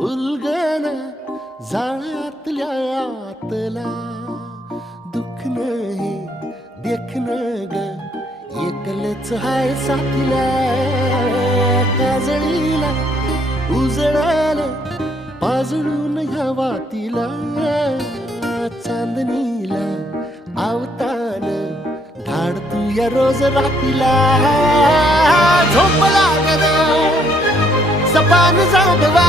उलगन जाळ्यातल्या आतला दुःख नाही देखन ग एकलच हाय साथीला काजळीला उजळाल पाजळून ह्या वातीला चांदणीला आवतान धाड तू या रोज रातीला झोप लागन सपान जागवा